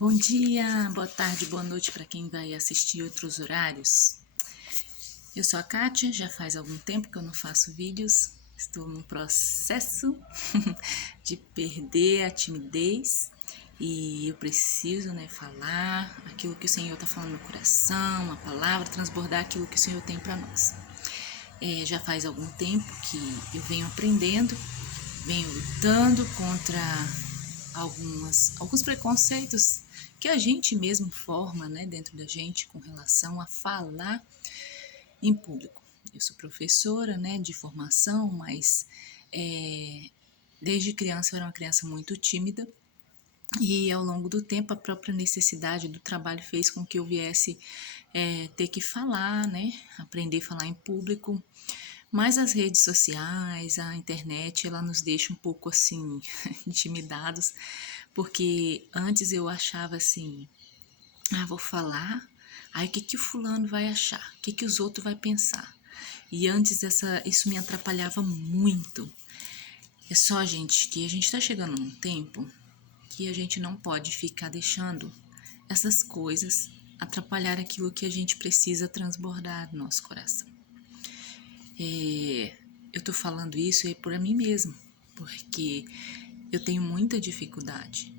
Bom dia, boa tarde, boa noite para quem vai assistir outros horários. Eu sou a Kátia, já faz algum tempo que eu não faço vídeos, estou no processo de perder a timidez e eu preciso, falar aquilo que o Senhor está falando no coração, a palavra, transbordar aquilo que o Senhor tem para nós. Já faz algum tempo que eu venho aprendendo, venho lutando contra alguns preconceitos que a gente mesmo forma, dentro da gente com relação a falar em público. Eu sou professora, de formação, mas desde criança eu era uma criança muito tímida e ao longo do tempo a própria necessidade do trabalho fez com que eu viesse ter que falar, aprender a falar em público. Mas as redes sociais, a internet, ela nos deixa um pouco assim intimidados, porque antes eu achava assim, vou falar, aí o que o fulano vai achar? O que os outros vão pensar? E antes isso me atrapalhava muito. É só, gente, que a gente está chegando num tempo que a gente não pode ficar deixando essas coisas atrapalhar aquilo que a gente precisa transbordar no nosso coração. Eu tô falando isso por mim mesmo, porque eu tenho muita dificuldade,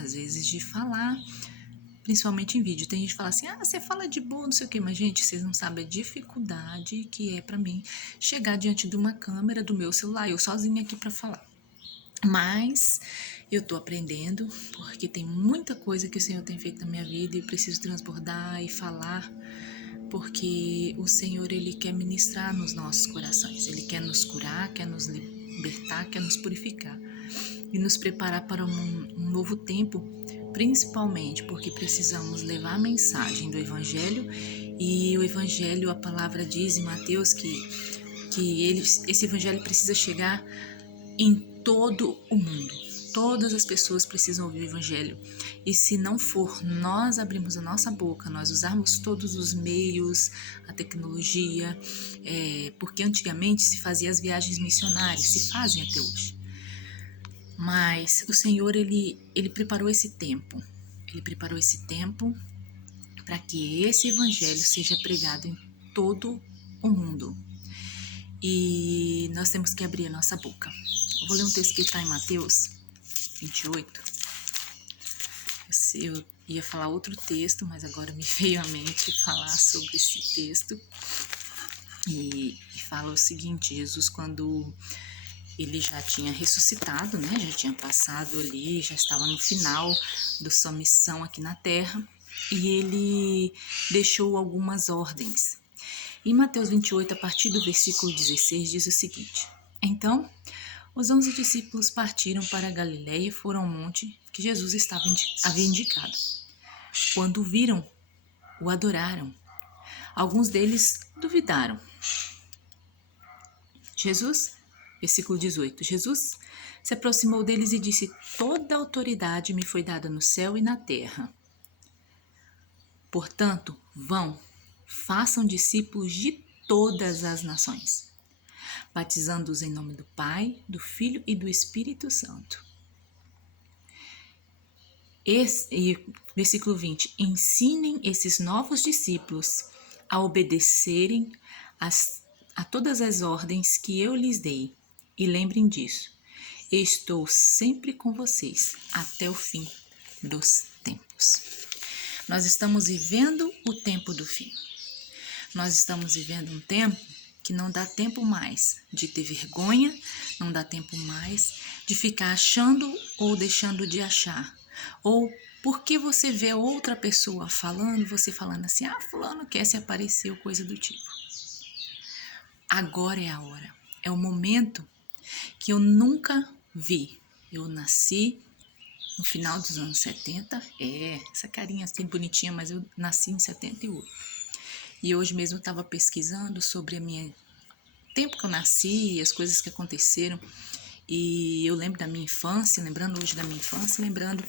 às vezes de falar, principalmente em vídeo. Tem gente que fala assim, você fala de boa, não sei o quê, mas gente, vocês não sabem a dificuldade que é pra mim chegar diante de uma câmera do meu celular, eu sozinha aqui pra falar. Mas eu tô aprendendo, porque tem muita coisa que o Senhor tem feito na minha vida e eu preciso transbordar e falar, porque o Senhor, Ele quer ministrar nos nossos corações, Ele quer nos curar, quer nos libertar, quer nos purificar e nos preparar para um novo tempo, principalmente porque precisamos levar a mensagem do Evangelho, e o Evangelho, a palavra diz em Mateus que esse Evangelho precisa chegar em todo o mundo. Todas as pessoas precisam ouvir o Evangelho. E se não for nós abrirmos a nossa boca, nós usarmos todos os meios, a tecnologia, porque antigamente se fazia as viagens missionárias, se fazem até hoje. Mas o Senhor, ele preparou esse tempo. Ele preparou esse tempo para que esse Evangelho seja pregado em todo o mundo. E nós temos que abrir a nossa boca. Eu vou ler um texto que está em Mateus 28. Eu ia falar outro texto, mas agora me veio à mente falar sobre esse texto. E fala o seguinte: Jesus, quando ele já tinha ressuscitado, já tinha passado ali, já estava no final da sua missão aqui na Terra, e ele deixou algumas ordens. Em Mateus 28, a partir do versículo 16, diz o seguinte: Então, os 11 discípulos partiram para a Galiléia e foram ao monte que Jesus havia indicado. Quando o viram, o adoraram. Alguns deles duvidaram. Versículo 18. Jesus se aproximou deles e disse: Toda autoridade me foi dada no céu e na terra. Portanto, vão, façam discípulos de todas as nações, batizando-os em nome do Pai, do Filho e do Espírito Santo. Versículo 20. Ensinem esses novos discípulos a obedecerem a todas as ordens que eu lhes dei. E lembrem disso, estou sempre com vocês até o fim dos tempos. Nós estamos vivendo o tempo do fim. Nós estamos vivendo um tempo que não dá tempo mais de ter vergonha, não dá tempo mais de ficar achando ou deixando de achar. Ou porque você vê outra pessoa falando, você falando assim, fulano quer se aparecer ou coisa do tipo. Agora é a hora, é o momento que eu nunca vi. Eu nasci no final dos anos 70, essa carinha assim bonitinha, mas eu nasci em 78. E hoje mesmo eu estava pesquisando sobre tempo que eu nasci, as coisas que aconteceram, e eu lembro da minha infância, lembrando hoje da minha infância, lembrando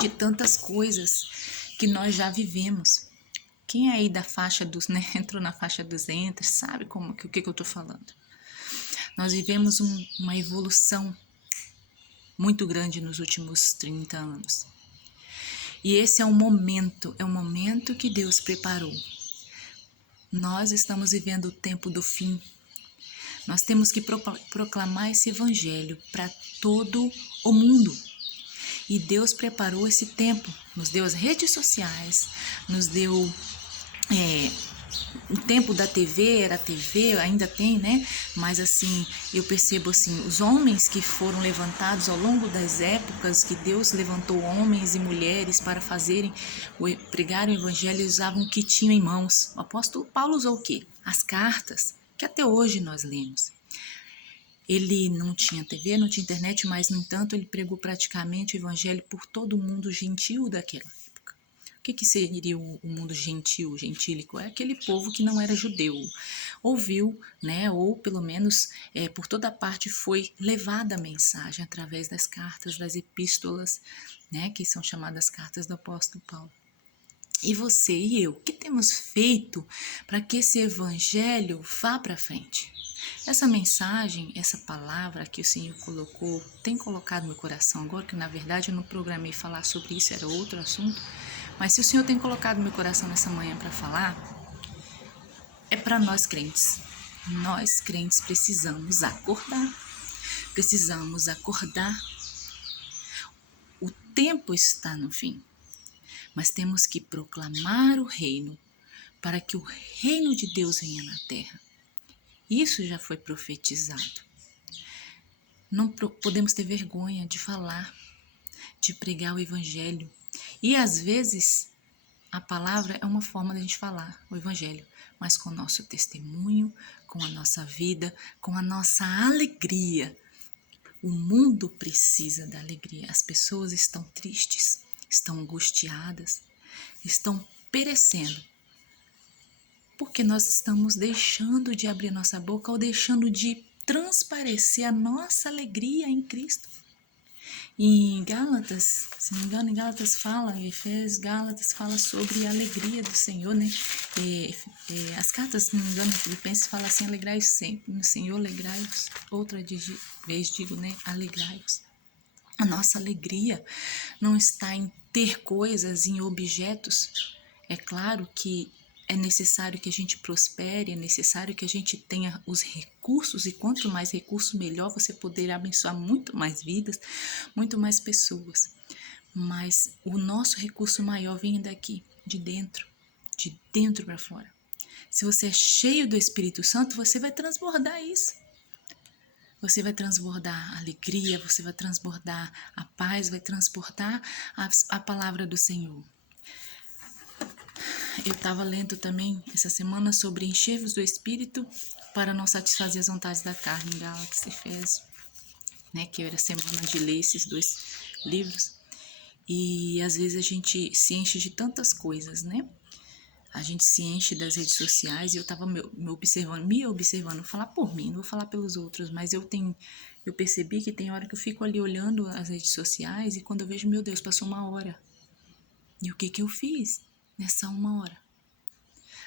de tantas coisas que nós já vivemos. Quem aí da faixa dos, entrou na faixa dos entre, sabe o que eu tô falando. Nós vivemos uma evolução muito grande nos últimos 30 anos. E esse é o momento que Deus preparou. Nós estamos vivendo o tempo do fim. Nós temos que proclamar esse evangelho para todo o mundo. E Deus preparou esse tempo, nos deu as redes sociais, nos deu o tempo da TV, era TV, ainda tem, né? Mas assim, eu percebo assim, os homens que foram levantados ao longo das épocas, que Deus levantou homens e mulheres para pregar o evangelho, usavam o que tinham em mãos. O apóstolo Paulo usou o quê? As cartas, que até hoje nós lemos. Ele não tinha TV, não tinha internet, mas, no entanto, ele pregou praticamente o evangelho por todo o mundo gentil daquela época. O que seria o mundo gentil, gentílico? É aquele povo que não era judeu. Ouviu, né, ou pelo menos por toda parte foi levada a mensagem através das cartas, das epístolas, né, que são chamadas cartas do apóstolo Paulo. E você e eu, o que temos feito para que esse evangelho vá para frente? Essa mensagem, essa palavra que o Senhor colocou, tem colocado no meu coração agora, que na verdade eu não programei falar sobre isso, era outro assunto, mas se o Senhor tem colocado no meu coração nessa manhã para falar, é para nós crentes. Nós crentes precisamos acordar. Precisamos acordar. O tempo está no fim, mas temos que proclamar o reino para que o reino de Deus venha na terra. Isso já foi profetizado. Não podemos ter vergonha de falar, de pregar o evangelho. E às vezes a palavra é uma forma de a gente falar o evangelho, mas com o nosso testemunho, com a nossa vida, com a nossa alegria. O mundo precisa da alegria. As pessoas estão tristes, estão angustiadas, estão perecendo. Porque nós estamos deixando de abrir nossa boca ou deixando de transparecer a nossa alegria em Cristo. E em Gálatas, se não me engano, em Gálatas fala, em Efésios, Gálatas fala sobre a alegria do Senhor, né? As cartas, se não me engano, em Filipenses fala assim, alegrai-vos sempre no Senhor, alegrai-vos. Outra vez digo, né? Alegrai-vos. A nossa alegria não está em ter coisas, em objetos. É claro que é necessário que a gente prospere, é necessário que a gente tenha os recursos, e quanto mais recursos, melhor, você poderá abençoar muito mais vidas, muito mais pessoas. Mas o nosso recurso maior vem daqui, de dentro para fora. Se você é cheio do Espírito Santo, você vai transbordar isso. Você vai transbordar a alegria, você vai transbordar a paz, vai transportar a palavra do Senhor. Eu estava lendo também essa semana sobre encher-vos do Espírito para não satisfazer as vontades da carne, em Gálatas e Efésios, né? Que era a semana de ler esses 2 livros. E às vezes a gente se enche de tantas coisas, né? A gente se enche das redes sociais, e eu estava me observando, falar por mim, não vou falar pelos outros, mas eu percebi que tem hora que eu fico ali olhando as redes sociais e quando eu vejo, meu Deus, passou 1 hora. E o que eu fiz nessa 1 hora?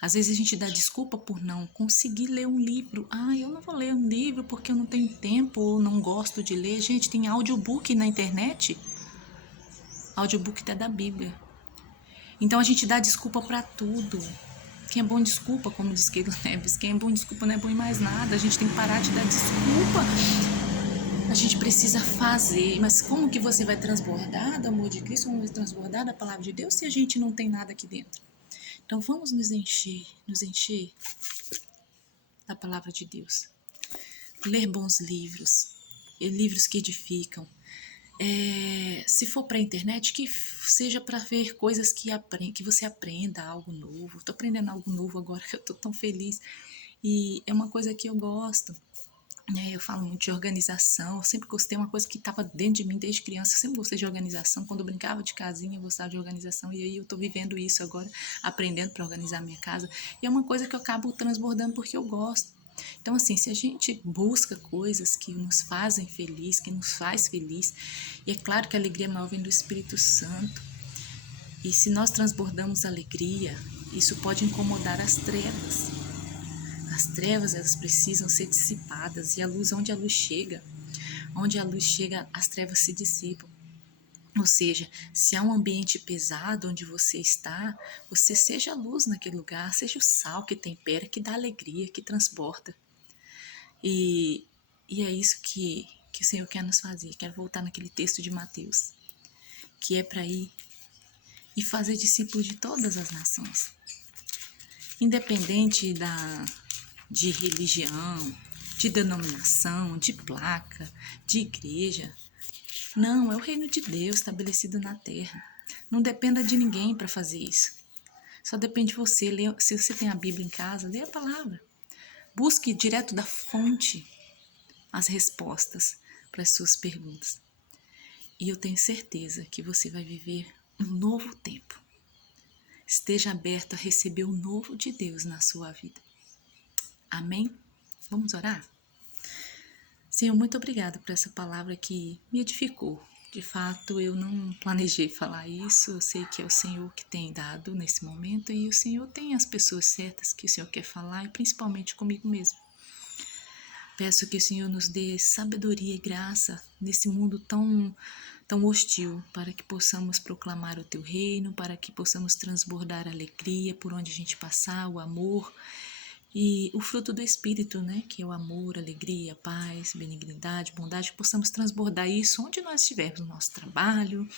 Às vezes a gente dá desculpa por não conseguir ler um livro. Eu não vou ler um livro porque eu não tenho tempo ou não gosto de ler. Gente, tem audiobook na internet. Audiobook até da Bíblia. Então a gente dá desculpa para tudo. Quem é bom desculpa, como diz Keilo Neves, quem é bom desculpa não é bom em mais nada. A gente tem que parar de dar desculpa. A gente precisa fazer. Mas como que você vai transbordar do amor de Cristo? Como vai transbordar da palavra de Deus se a gente não tem nada aqui dentro? Então vamos nos encher da palavra de Deus. Ler bons livros, livros que edificam. Se for para a internet, que seja para ver coisas que você aprenda algo novo. Estou aprendendo algo novo agora, eu estou tão feliz. E é uma coisa que eu gosto. Eu falo muito de organização, eu sempre gostei, uma coisa que estava dentro de mim desde criança, eu sempre gostei de organização. Quando eu brincava de casinha, eu gostava de organização, e aí eu estou vivendo isso agora, aprendendo para organizar a minha casa, e é uma coisa que eu acabo transbordando porque eu gosto. Então assim, se a gente busca coisas que nos fazem feliz, que nos faz feliz, e é claro que a alegria maior vem do Espírito Santo, e se nós transbordamos alegria, isso pode incomodar as trevas. As trevas, elas precisam ser dissipadas, e a luz, onde a luz chega, as trevas se dissipam. Ou seja, se há um ambiente pesado onde você está, você seja a luz naquele lugar, seja o sal que tempera, que dá alegria, que transporta. E, e é isso que o Senhor quer nos fazer. Quero voltar naquele texto de Mateus, que é para ir e fazer discípulos de todas as nações. Independente de religião, de denominação, de placa, de igreja. Não, é o reino de Deus estabelecido na terra. Não dependa de ninguém para fazer isso. Só depende de você. Se você tem a Bíblia em casa, lê a palavra. Busque direto da fonte as respostas para as suas perguntas. E eu tenho certeza que você vai viver um novo tempo. Esteja aberto a receber o novo de Deus na sua vida. Amém? Vamos orar? Senhor, muito obrigada por essa palavra que me edificou. De fato, eu não planejei falar isso, eu sei que é o Senhor que tem dado nesse momento e o Senhor tem as pessoas certas que o Senhor quer falar e principalmente comigo mesmo. Peço que o Senhor nos dê sabedoria e graça nesse mundo tão hostil, para que possamos proclamar o Teu reino, para que possamos transbordar a alegria por onde a gente passar, o amor e o fruto do Espírito, né? Que é o amor, alegria, paz, benignidade, bondade, que possamos transbordar isso onde nós estivermos, no nosso trabalho,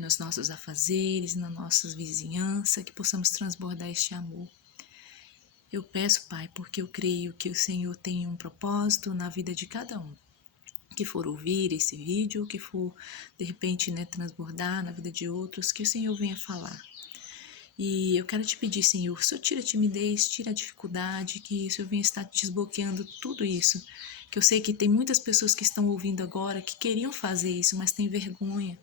nos nossos afazeres, na nossa vizinhança, que possamos transbordar este amor. Eu peço, Pai, porque eu creio que o Senhor tem um propósito na vida de cada um que for ouvir esse vídeo, que for, de repente, transbordar na vida de outros, que o Senhor venha falar. E eu quero te pedir, Senhor, o Senhor tira a timidez, tira a dificuldade, que o Senhor venha estar desbloqueando tudo isso. Que eu sei que tem muitas pessoas que estão ouvindo agora que queriam fazer isso, mas têm vergonha.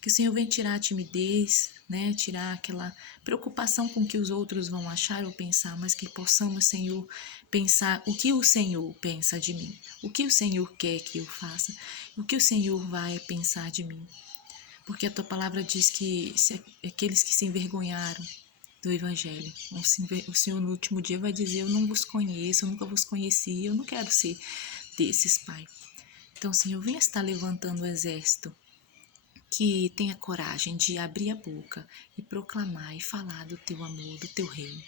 Que o Senhor venha tirar a timidez, tirar aquela preocupação com o que os outros vão achar ou pensar, mas que possamos, Senhor, pensar o que o Senhor pensa de mim, o que o Senhor quer que eu faça, o que o Senhor vai pensar de mim. Porque a tua palavra diz que aqueles que se envergonharam do Evangelho, o Senhor no último dia vai dizer: eu não vos conheço, eu nunca vos conheci, eu não quero ser desses, Pai. Então, Senhor, venha estar levantando o exército que tenha coragem de abrir a boca e proclamar e falar do teu amor, do teu reino.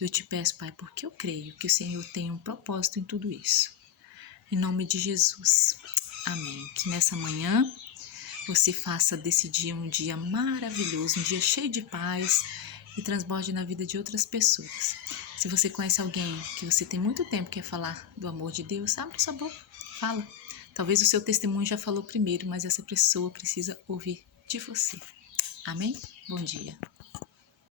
Eu te peço, Pai, porque eu creio que o Senhor tem um propósito em tudo isso. Em nome de Jesus. Amém. Que nessa manhã você faça desse dia um dia maravilhoso, um dia cheio de paz e transborde na vida de outras pessoas. Se você conhece alguém que você tem muito tempo que quer falar do amor de Deus, abre sua boca, fala. Talvez o seu testemunho já falou primeiro, mas essa pessoa precisa ouvir de você. Amém? Bom dia.